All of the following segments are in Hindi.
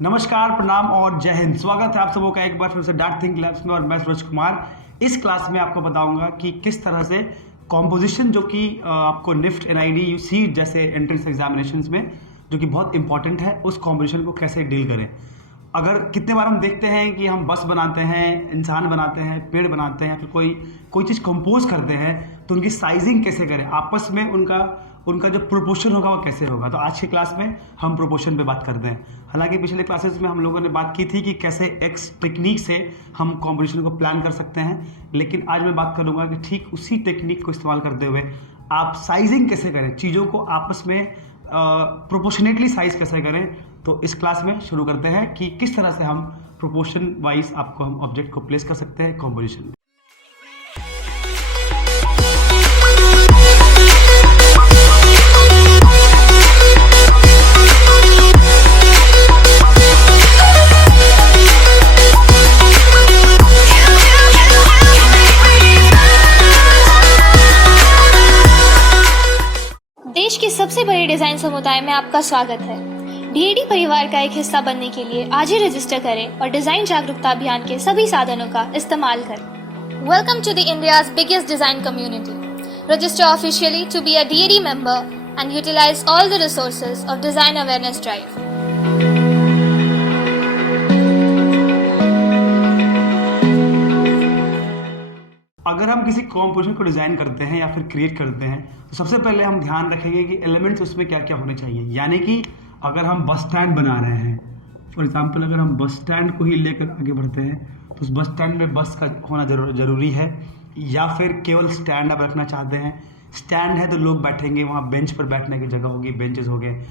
नमस्कार, प्रणाम और जय हिंद। स्वागत है आप सबों का एक बार फिर से डार्क थिंक लैब्स में और मैं सूरज कुमार। इस क्लास में आपको बताऊंगा कि किस तरह से कॉम्पोजिशन जो कि आपको निफ्ट एनआईडी यूसी जैसे एंट्रेंस एग्जामिनेशंस में जो कि बहुत इंपॉर्टेंट है, उस कॉम्पोजिशन को कैसे डील करें। अगर कितने बार हम देखते हैं कि हम बस बनाते हैं, इंसान बनाते हैं, पेड़ बनाते हैं, फिर कोई चीज़ कंपोज करते हैं, तो उनकी साइजिंग कैसे करें, आपस में उनका जो प्रोपोर्शन होगा वो कैसे होगा। तो आज की क्लास में हम प्रोपोर्शन पे बात करते हैं। हालांकि पिछले क्लासेस में हम लोगों ने बात की थी कि कैसे एक्स टेक्निक से हम कॉम्पोजिशन को प्लान कर सकते हैं, लेकिन आज मैं बात करूंगा कि ठीक उसी टेक्निक को इस्तेमाल करते हुए आप साइजिंग कैसे करें, चीज़ों को आपस में प्रोपोर्शनेटली साइज कैसे करें। तो इस क्लास में शुरू करते हैं कि किस तरह से हम प्रोपोर्शन वाइज आपको हम ऑब्जेक्ट को प्लेस कर सकते हैं कॉम्पोजिशन में। देश के सबसे बड़े डिजाइन समुदाय में आपका स्वागत है। डीएडी परिवार का एक हिस्सा बनने के लिए आज ही रजिस्टर करें और डिजाइन जागरूकता अभियान के सभी साधनों का इस्तेमाल करें। Welcome to the India's biggest design community. Register officially to be a DAD member and utilise all the resources of design awareness drive. अगर हम किसी कॉम्पोजिशन को डिज़ाइन करते हैं या फिर क्रिएट करते हैं, तो सबसे पहले हम ध्यान रखेंगे कि एलिमेंट्स उसमें क्या क्या होने चाहिए। यानी कि अगर हम बस स्टैंड बना रहे हैं, फॉर एग्जांपल अगर हम बस स्टैंड को ही लेकर आगे बढ़ते हैं, तो उस बस स्टैंड में बस का होना जरूरी है, या फिर केवल स्टैंड आप रखना चाहते हैं। स्टैंड है तो लोग बैठेंगे, वहाँ बेंच पर बैठने की जगह होगी, बेंचेस हो गए।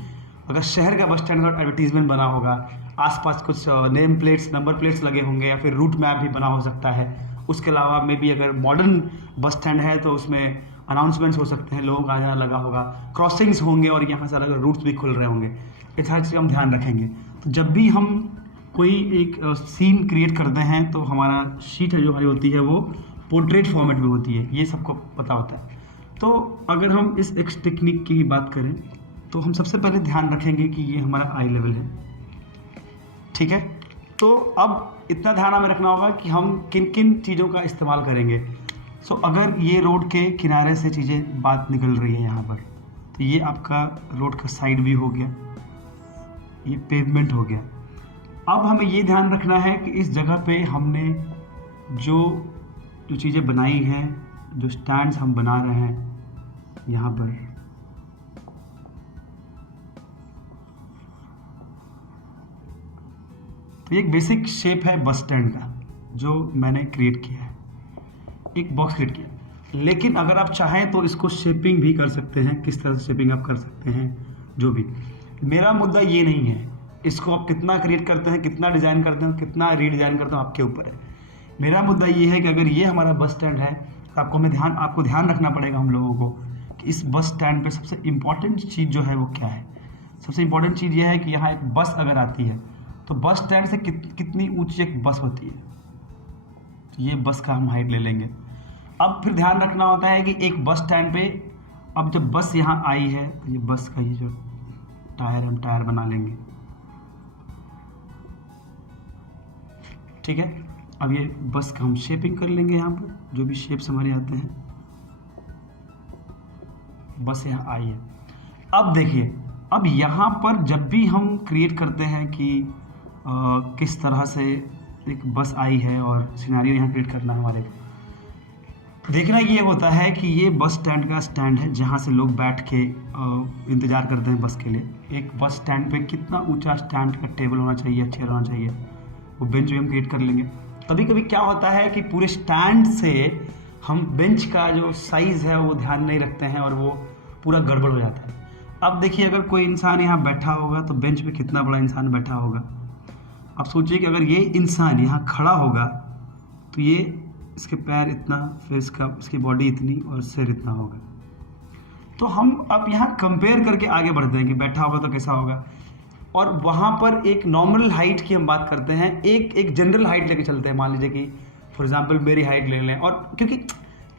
अगर शहर का बस स्टैंड का एडवर्टीजमेंट बना होगा, आसपास कुछ नेम प्लेट्स, नंबर प्लेट्स लगे होंगे, या फिर रूट मैप भी बना हो सकता है। उसके अलावा में भी अगर मॉडर्न बस स्टैंड है तो उसमें अनाउंसमेंट्स हो सकते हैं, लोगों का आना जाना लगा होगा, क्रॉसिंग्स होंगे और यहाँ से अलग अलग रूट्स भी खुल रहे होंगे। ये सारी चीज़ें हम ध्यान रखेंगे। तो जब भी हम कोई एक सीन क्रिएट करते हैं तो हमारा शीट है जो हमारी होती है वो पोर्ट्रेट फॉर्मेट में होती है, ये सबको पता होता है। तो अगर हम इस एक्स टेक्निक की बात करें तो हम सबसे पहले ध्यान रखेंगे कि ये हमारा आई लेवल है, ठीक है। तो अब इतना ध्यान हमें रखना होगा कि हम किन किन चीज़ों का इस्तेमाल करेंगे। सो अगर ये रोड के किनारे से चीज़ें बात निकल रही है यहाँ पर, तो ये आपका रोड का साइड व्यू हो गया, ये पेवमेंट हो गया। अब हमें ये ध्यान रखना है कि इस जगह पे हमने जो चीज़ें बनाई हैं, जो स्टैंड्स हम बना रहे हैं यहाँ पर, तो ये एक बेसिक शेप है बस स्टैंड का जो मैंने क्रिएट किया है, एक बॉक्स क्रिएट किया। लेकिन अगर आप चाहें तो इसको शेपिंग भी कर सकते हैं, किस तरह से शेपिंग आप कर सकते हैं, जो भी। मेरा मुद्दा ये नहीं है, इसको आप कितना क्रिएट करते हैं, कितना डिज़ाइन करते हैं, कितना रीडिज़ाइन करते हैं, आपके ऊपर है। मेरा मुद्दा ये है कि अगर ये हमारा बस स्टैंड है तो आपको ध्यान रखना पड़ेगा हम लोगों को कि इस बस स्टैंड पर सबसे इम्पॉर्टेंट चीज़ जो है वो क्या है। सबसे इम्पॉर्टेंट चीज़ ये है कि यहाँ एक बस अगर आती है तो बस स्टैंड से कितनी ऊंची एक बस होती है, तो ये बस का हम हाइट ले लेंगे। अब फिर ध्यान रखना होता है कि एक बस स्टैंड पे अब जब बस यहाँ आई है तो ये बस का ये जो टायर, हम टायर बना लेंगे, ठीक है। अब ये बस का हम शेपिंग कर लेंगे, यहाँ पर जो भी शेप्स हमारे आते हैं। बस यहाँ आई है। अब देखिए, अब यहाँ पर जब भी हम क्रिएट करते हैं कि किस तरह से एक बस आई है और सिनेरियो यहाँ क्रिएट करना है हमारे, देखना ये होता है कि ये बस स्टैंड का स्टैंड है जहाँ से लोग बैठ के इंतज़ार करते हैं बस के लिए। एक बस स्टैंड पे कितना ऊंचा स्टैंड का टेबल होना चाहिए, चेयर होना चाहिए, वो बेंच भी हम क्रिएट कर लेंगे। कभी कभी क्या होता है कि पूरे स्टैंड से हम बेंच का जो साइज़ है वो ध्यान नहीं रखते हैं और वो पूरा गड़बड़ हो जाता है। अब देखिए, अगर कोई इंसान यहाँ बैठा होगा तो बेंच पे कितना बड़ा इंसान बैठा होगा। अब सोचिए कि अगर ये इंसान यहाँ खड़ा होगा तो ये इसके पैर इतना, फिर इसकी बॉडी इतनी और सिर इतना होगा। तो हम अब यहाँ कंपेयर करके आगे बढ़ते हैं कि बैठा होगा तो कैसा होगा, और वहाँ पर एक नॉर्मल हाइट की हम बात करते हैं, एक जनरल हाइट लेके चलते हैं। मान लीजिए कि फॉर एग्जांपल मेरी हाइट ले लें, और क्योंकि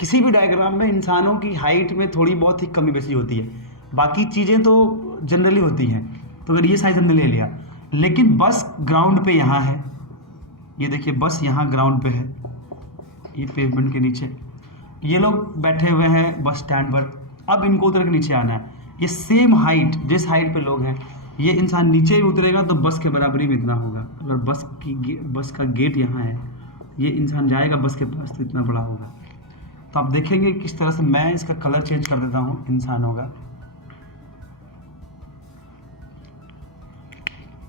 किसी भी डायग्राम में इंसानों की हाइट में थोड़ी बहुत ही कमी बेसी होती है, बाकी चीज़ें तो जनरली होती है। तो अगर ये साइज़ हमने ले लिया, लेकिन बस ग्राउंड पे यहाँ है, ये देखिए बस यहाँ ग्राउंड पे है, ये पेवमेंट के नीचे ये लोग बैठे हुए हैं बस स्टैंड पर। अब इनको उतर के नीचे आना है। ये सेम हाइट, जिस हाइट पे लोग हैं, ये इंसान नीचे भी उतरेगा तो बस के बराबरी में इतना होगा। अगर बस का गेट यहाँ है, ये इंसान जाएगा बस के पास तो इतना बड़ा होगा। तो आप देखेंगे किस तरह से मैं इसका कलर चेंज कर देता हूँ इंसानों का।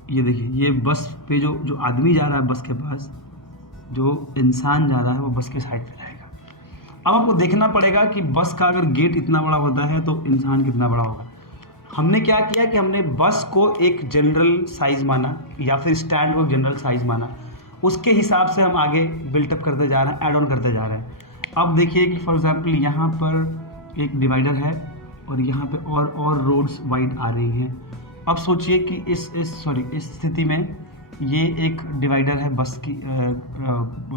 ये देखिए, ये बस पे जो आदमी जा रहा है बस के पास, जो इंसान जा रहा है वो बस के साइड पे जाएगा। अब आपको देखना पड़ेगा कि बस का अगर गेट इतना बड़ा होता है तो इंसान कितना बड़ा होगा। हमने क्या किया कि हमने बस को एक जनरल साइज़ माना या फिर स्टैंड को जनरल साइज़ माना, उसके हिसाब से हम आगे बिल्टअप करते जा रहे हैं, ऐड ऑन करते जा रहे हैं। अब देखिए कि फॉर एग्जांपल यहाँ पर एक डिवाइडर है और यहाँ पे और रोड्स वाइड आ रही हैं। अब सोचिए कि इस स्थिति में ये एक डिवाइडर है बस की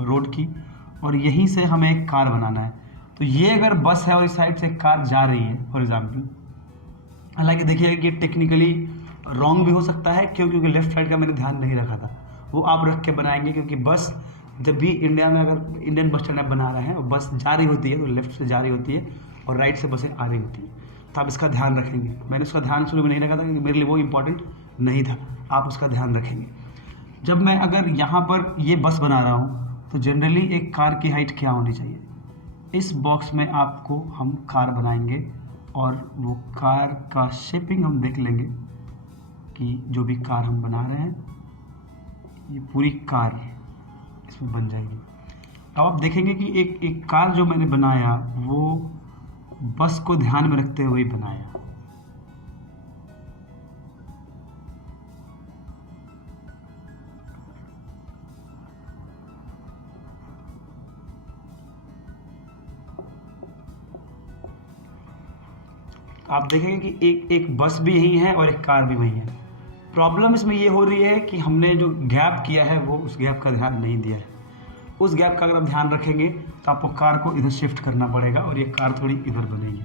रोड की, और यहीं से हमें एक कार बनाना है। तो ये अगर बस है और इस साइड से एक कार जा रही है फॉर एग्जांपल, हालांकि देखिएगा कि ये टेक्निकली रॉन्ग भी हो सकता है, क्योंकि लेफ्ट साइड का मैंने ध्यान नहीं रखा था, वो आप रख के बनाएंगे। क्योंकि बस जब भी इंडिया में अगर इंडियन बस स्टैंड बना रहे हैं और बस जा रही होती है तो लेफ्ट से जा रही होती है और राइट से बसें आ रही होती है, तो आप इसका ध्यान रखेंगे। मैंने उसका ध्यान शुरू में नहीं रखा था क्योंकि मेरे लिए वो इम्पोर्टेंट नहीं था, आप उसका ध्यान रखेंगे। जब मैं अगर यहाँ पर ये बस बना रहा हूँ तो जनरली एक कार की हाइट क्या होनी चाहिए, इस बॉक्स में आपको हम कार बनाएंगे और वो कार का शेपिंग हम देख लेंगे कि जो भी कार हम बना रहे हैं ये पूरी कार इसमें बन जाएगी। अब आप देखेंगे कि एक कार जो मैंने बनाया वो बस को ध्यान में रखते हुए बनाया। आप देखेंगे कि एक बस भी यही है और एक कार भी वही है। प्रॉब्लम इसमें ये हो रही है कि हमने जो गैप किया है वो उस गैप का ध्यान नहीं दिया है। उस गैप का अगर आप ध्यान रखेंगे तो आपको कार को इधर शिफ्ट करना पड़ेगा और ये कार थोड़ी इधर बनेगी।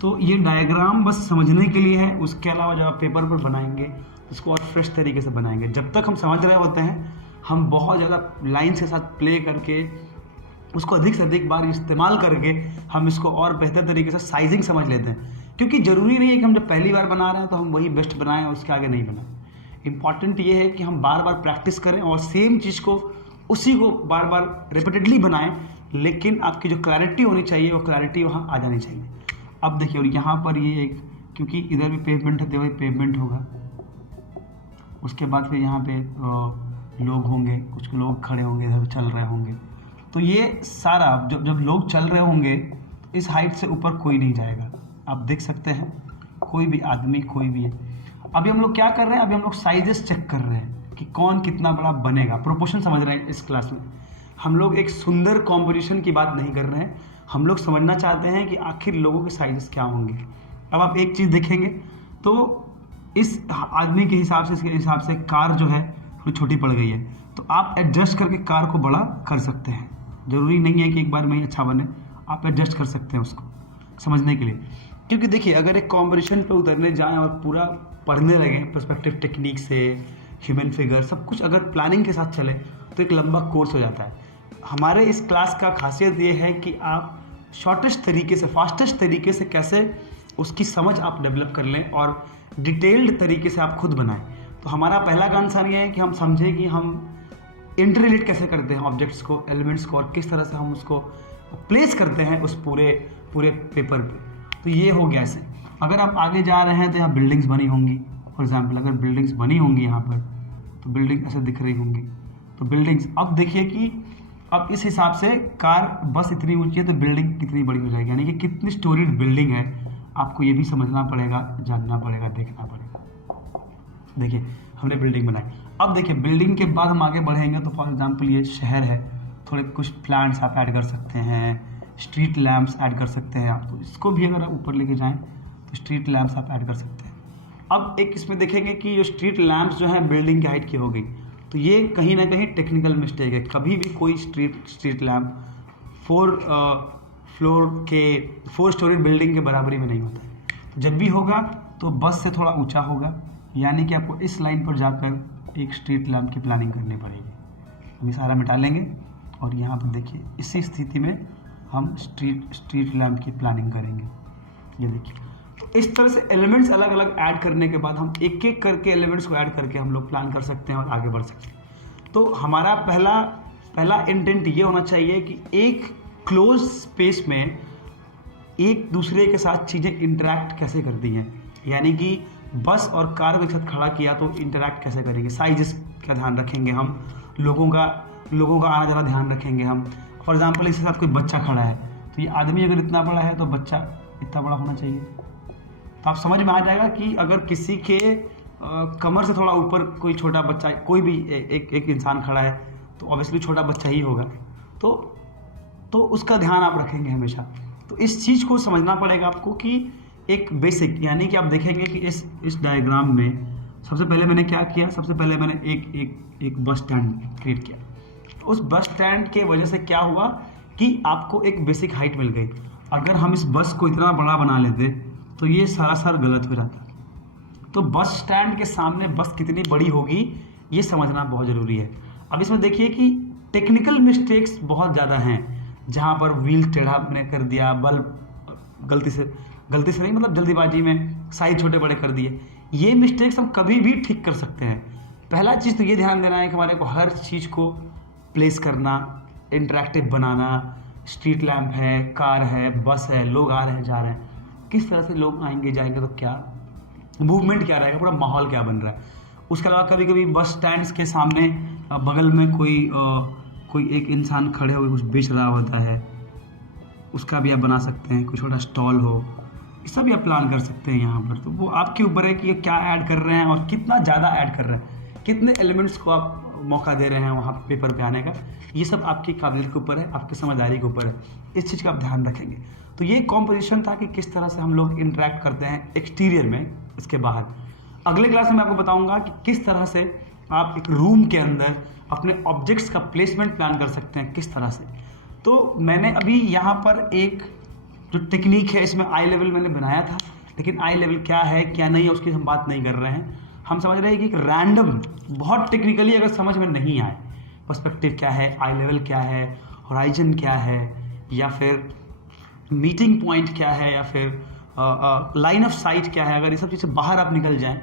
तो ये डायग्राम बस समझने के लिए है, उसके अलावा जब आप पेपर पर बनाएंगे उसको और फ्रेश तरीके से बनाएंगे। जब तक हम समझ रहे होते हैं हम बहुत ज़्यादा लाइन्स के साथ प्ले करके उसको अधिक से अधिक बार इस्तेमाल करके हम इसको और बेहतर तरीके से साइजिंग समझ लेते हैं। क्योंकि ज़रूरी नहीं है कि हम जब पहली बार बना रहे हैं तो हम वही बेस्ट बनाएं और उसके आगे नहीं बनाएं। इम्पॉर्टेंट ये है कि हम बार बार प्रैक्टिस करें और सेम चीज़ को उसी को बार बार रिपीटेडली बनाएं, लेकिन आपकी जो क्लैरिटी होनी चाहिए वो क्लैरिटी वहाँ आ जानी चाहिए। अब देखिए, और यहाँ पर ये एक, क्योंकि इधर भी पेवमेंट है तो वही पेवमेंट होगा। उसके बाद फिर यहाँ पे लोग होंगे, कुछ लोग खड़े होंगे, इधर चल रहे होंगे। तो ये सारा जब लोग चल रहे होंगे इस हाइट से ऊपर कोई नहीं जाएगा। आप देख सकते हैं कोई भी आदमी, कोई भी है। अभी हम लोग क्या कर रहे हैं, अभी हम लोग साइजेस चेक कर रहे हैं कि कौन कितना बड़ा बनेगा। प्रोपोर्शन समझ रहे हैं इस क्लास में। हम लोग एक सुंदर कॉम्पोजिशन की बात नहीं कर रहे हैं, हम लोग समझना चाहते हैं कि आखिर लोगों के साइजेस क्या होंगे। अब आप एक चीज़ देखेंगे तो इस आदमी के हिसाब से, इसके हिसाब से कार जो है थोड़ी छोटी पड़ गई है, तो आप एडजस्ट करके कार को बड़ा कर सकते हैं। ज़रूरी नहीं है कि एक बार में ही अच्छा बने, आप एडजस्ट कर सकते हैं उसको समझने के लिए। क्योंकि देखिए, अगर एक कॉम्पोजिशन पे उतरने जाएं और पूरा पढ़ने लगें पर्सपेक्टिव टेक्निक से, ह्यूमन फिगर, सब कुछ अगर प्लानिंग के साथ चले तो एक लंबा कोर्स हो जाता है। हमारे इस क्लास का खासियत ये है कि आप शॉर्टेस्ट तरीके से, फास्टेस्ट तरीके से कैसे उसकी समझ आप डेवलप कर लें और डिटेल्ड तरीके से आप खुद बनाएं। तो हमारा पहला कंसर्न ये है कि हम समझें कि हम इंटररिलेट कैसे करते हैं ऑब्जेक्ट्स को, एलिमेंट्स को, और किस तरह से हम उसको प्लेस करते हैं उस पूरे पेपर पे। तो ये हो गया ऐसे। अगर आप आगे जा रहे हैं तो यहाँ बिल्डिंग्स बनी होंगी। फॉर एग्जांपल अगर बिल्डिंग्स बनी होंगी यहाँ पर, तो बिल्डिंग ऐसे दिख रही होंगी। तो बिल्डिंग्स, अब देखिए कि अब इस हिसाब से कार, बस इतनी ऊंची है तो बिल्डिंग कितनी बड़ी हो जाएगी, यानी कि कितनी स्टोरीड बिल्डिंग है, आपको ये भी समझना पड़ेगा, जानना पड़ेगा, देखना पड़ेगा। देखिए, हमने बिल्डिंग बनाई। अब देखिए, बिल्डिंग के बाद हम आगे बढ़ेंगे तो फॉर एग्जांपल ये शहर है, थोड़े कुछ प्लांट्स आप ऐड कर सकते हैं, स्ट्रीट लैम्प्स ऐड कर सकते हैं आप। तो इसको भी अगर आप ऊपर लेके जाएं तो स्ट्रीट लैम्प्स आप ऐड कर सकते हैं। अब एक इसमें देखेंगे कि जो स्ट्रीट लैम्प्स जो हैं बिल्डिंग की हाइट की हो गई, तो ये कहीं ना कहीं टेक्निकल मिस्टेक है। कभी भी कोई स्ट्रीट लैम्प 4 स्टोरी बिल्डिंग के बराबरी में नहीं होता है। जब भी होगा तो बस से थोड़ा ऊंचा होगा, यानी कि आपको इस लाइन पर जाकर एक स्ट्रीट लैम्प की प्लानिंग करनी पड़ेगी। हम ये सारा मिटा लेंगे और यहाँ पर देखिए इसी स्थिति में हम स्ट्रीट लैम्प की प्लानिंग करेंगे। ये देखिए, तो इस तरह से एलिमेंट्स अलग अलग ऐड करने के बाद हम एक एक करके एलिमेंट्स को ऐड करके हम लोग प्लान कर सकते हैं और आगे बढ़ सकते हैं। तो हमारा पहला इंटेंट ये होना चाहिए कि एक क्लोज स्पेस में एक दूसरे के साथ चीज़ें इंटरेक्ट कैसे करती हैं, यानी कि बस और कार को एक साथ खड़ा किया तो इंटरेक्ट कैसे करेंगे, साइजेस का ध्यान रखेंगे हम, लोगों का आना जाना ध्यान रखेंगे हम। फॉर एग्जांपल इसके साथ कोई बच्चा खड़ा है तो ये आदमी अगर इतना बड़ा है तो बच्चा इतना बड़ा होना चाहिए। तो आप समझ में आ जाएगा कि अगर किसी के कमर से थोड़ा ऊपर कोई छोटा बच्चा, कोई भी एक इंसान खड़ा है तो ऑब्वियसली छोटा बच्चा ही होगा, तो उसका ध्यान आप रखेंगे हमेशा। तो इस चीज़ को समझना पड़ेगा आपको कि एक बेसिक, यानी कि आप देखेंगे कि इस डायग्राम में सबसे पहले मैंने क्या किया, सबसे पहले मैंने एक बस स्टैंड क्रिएट किया। तो उस बस स्टैंड के वजह से क्या हुआ कि आपको एक बेसिक हाइट मिल गई। अगर हम इस बस को इतना बड़ा बना लेते तो ये सरासर गलत हो जाता। तो बस स्टैंड के सामने बस कितनी बड़ी होगी ये समझना बहुत ज़रूरी है। अब इसमें देखिए कि टेक्निकल मिस्टेक्स बहुत ज़्यादा हैं, जहाँ पर व्हील टेढ़ा मैंने कर दिया, बल्ब गलती से नहीं, मतलब जल्दीबाजी में साइज छोटे बड़े कर दिए। ये मिस्टेक्स हम कभी भी ठीक कर सकते हैं। पहला चीज़ तो ये ध्यान देना है कि हमारे को हर चीज़ को प्लेस करना, इंटरेक्टिव बनाना, स्ट्रीट लैम्प है, कार है, बस है, लोग आ रहे हैं जा रहे हैं, किस तरह से लोग आएंगे जाएंगे, तो क्या मूवमेंट क्या रहेगा, पूरा माहौल क्या बन रहा है। उसके अलावा कभी कभी बस स्टैंड्स के सामने बगल में कोई एक इंसान खड़े होकर कुछ बेच रहा होता है, उसका भी आप बना सकते हैं। कोई छोटा स्टॉल हो, इसका भी आप प्लान कर सकते हैं यहाँ पर। तो वो आपके ऊपर है कि ये क्या ऐड कर रहे हैं और कितना ज़्यादा ऐड कर रहे हैं, कितने एलिमेंट्स को आप मौका दे रहे हैं वहाँ पेपर पे आने का। ये सब आपकी काबिलियत के ऊपर है, आपकी समझदारी के ऊपर है। इस चीज़ का आप ध्यान रखेंगे। तो ये कॉम्पोजिशन था कि किस तरह से हम लोग इंटरेक्ट करते हैं एक्सटीरियर में, इसके बाहर। अगले क्लास में मैं आपको बताऊंगा कि किस तरह से आप एक रूम के अंदर अपने ऑब्जेक्ट्स का प्लेसमेंट प्लान कर सकते हैं, किस तरह से। तो मैंने अभी यहाँ पर एक जो टेक्निक है, इसमें आई लेवल मैंने बनाया था, लेकिन आई लेवल क्या है क्या नहीं है उसकी हम बात नहीं कर रहे हैं। हम समझ रहे हैं कि एक रैंडम, बहुत टेक्निकली अगर समझ में नहीं आए, पर्सपेक्टिव क्या है, आई लेवल क्या है, होराइजन क्या है, या फिर मीटिंग पॉइंट क्या है, या फिर लाइन ऑफ साइट क्या है, अगर ये सब चीज़ें बाहर आप निकल जाएं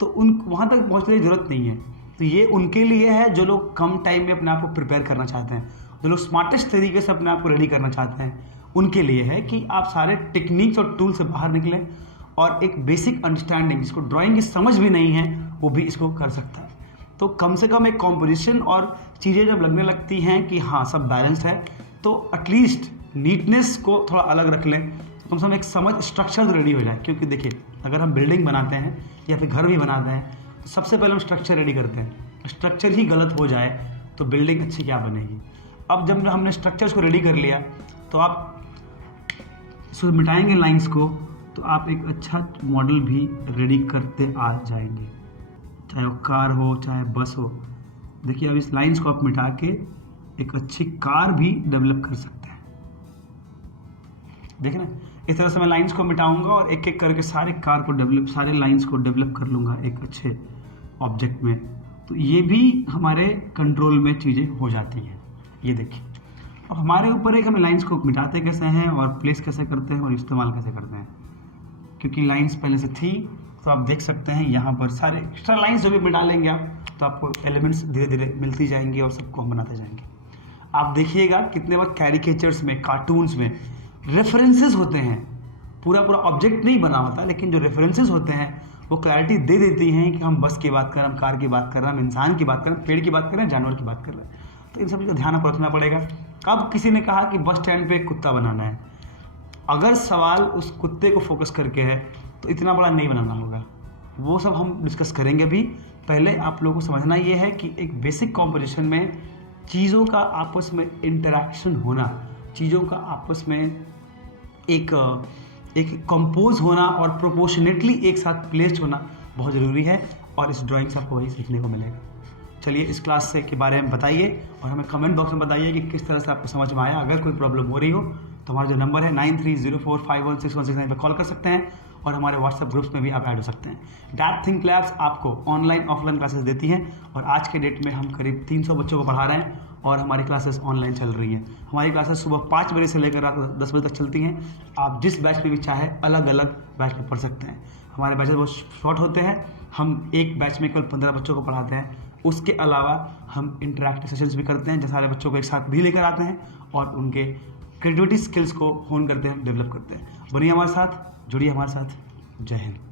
तो वहाँ तक पहुँचने की ज़रूरत नहीं है। तो ये उनके लिए है जो लोग कम टाइम में अपने आप को प्रिपेयर करना चाहते हैं, जो लोग स्मार्टेस्ट तरीके से अपने आप को रेडी करना चाहते हैं, उनके लिए है कि आप सारे टेक्निक्स और टूल से बाहर निकलें और एक बेसिक अंडरस्टैंडिंग, जिसको ड्राइंग की समझ भी नहीं है वो भी इसको कर सकता है। तो कम से कम एक कॉम्पोजिशन और चीज़ें जब लगने लगती हैं कि हाँ सब बैलेंस्ड है, तो एटलीस्ट नीटनेस को थोड़ा अलग रख लें, तो कम से कम एक समझ, स्ट्रक्चर तो रेडी हो जाए। क्योंकि देखिए, अगर हम बिल्डिंग बनाते हैं या फिर घर भी बनाते हैं तो सबसे पहले हम स्ट्रक्चर रेडी करते हैं। स्ट्रक्चर ही गलत हो जाए तो बिल्डिंग अच्छी क्या बनेगी। अब जब हमने स्ट्रक्चर्स को रेडी कर लिया तो आप इसको मिटाएंगे लाइंस को, तो आप एक अच्छा मॉडल भी रेडी करते आ जाएंगे, चाहे वो कार हो चाहे बस हो। देखिए, अब इस लाइंस को आप मिटा के एक अच्छी कार भी डेवलप कर सकते हैं। देखना, इस तरह से मैं लाइंस को मिटाऊंगा और एक एक करके सारे लाइंस को डेवलप कर लूँगा एक अच्छे ऑब्जेक्ट में। तो ये भी हमारे कंट्रोल में चीज़ें हो जाती हैं। ये देखिए, अब हमारे ऊपर है कि हमें लाइंस को मिटाते कैसे हैं और प्लेस कैसे करते हैं और इस्तेमाल कैसे करते हैं। क्योंकि लाइंस पहले से थी तो आप देख सकते हैं यहाँ पर सारे एक्स्ट्रा लाइंस जो भी मिटा लेंगे आप, तो आपको एलिमेंट्स धीरे धीरे मिलती जाएंगी और सबको हम बनाते जाएंगे। आप देखिएगा कितने बार कैरिकेचर्स में, कार्टून्स में रेफरेंसेस होते हैं, पूरा ऑब्जेक्ट नहीं बना होता, लेकिन जो रेफरेंसेस होते हैं वो क्लैरिटी दे देती हैं कि हम बस की बात कर रहे हैं, हम कार की बात कर रहे हैं, हम इंसान की बात कर रहे हैं, पेड़ की बात कर रहे हैं, जानवर की बात कर रहे हैं। तो इन सब चीज़ का ध्यान आपको रखना पड़ेगा। अब किसी ने कहा कि बस स्टैंड पे एक कुत्ता बनाना है, अगर सवाल उस कुत्ते को फोकस करके है तो इतना बड़ा नहीं बनाना होगा। वो सब हम डिस्कस करेंगे भी। पहले आप लोगों को समझना ये है कि एक बेसिक कॉम्पोजिशन में चीज़ों का आपस में इंटरेक्शन होना, चीज़ों का आपस में एक कंपोज होना और प्रोपोर्शनेटली एक साथ प्लेस्ड होना बहुत ज़रूरी है, और इस ड्राइंग से आपको वही सीखने को मिलेगा। चलिए, इस क्लास से के बारे में बताइए और हमें कमेंट बॉक्स में बताइए कि किस तरह से आपको समझ में आया। अगर कोई प्रॉब्लम हो रही हो तो हमारा जो नंबर है 9304516169 पर कॉल कर सकते हैं, और हमारे व्हाट्सएप ग्रुप्स में भी आप ऐड हो सकते हैं। दैट थिंक लैब्स आपको ऑनलाइन ऑफलाइन क्लासेस देती हैं और आज के डेट में हम करीब 300 बच्चों को पढ़ा रहे हैं और हमारी क्लासेस ऑनलाइन चल रही हैं। हमारी क्लासेस सुबह 5 बजे से लेकर रात 10 बजे तक चलती हैं। आप जिस बैच में भी चाहे अलग अलग बैच में पढ़ सकते हैं। हमारे बैचेस बहुत शॉर्ट होते हैं। हम एक बैच में केवल 15 बच्चों को पढ़ाते हैं। उसके अलावा हम इंटरैक्टिव सेशंस भी करते हैं जहाँ सारे बच्चों को एक साथ भी लेकर आते हैं और उनके क्रिएटिविटी स्किल्स को होन करते हैं, डेवलप करते हैं। बनिए हमारे साथ, जुड़िए हमारे साथ। जय हिंद।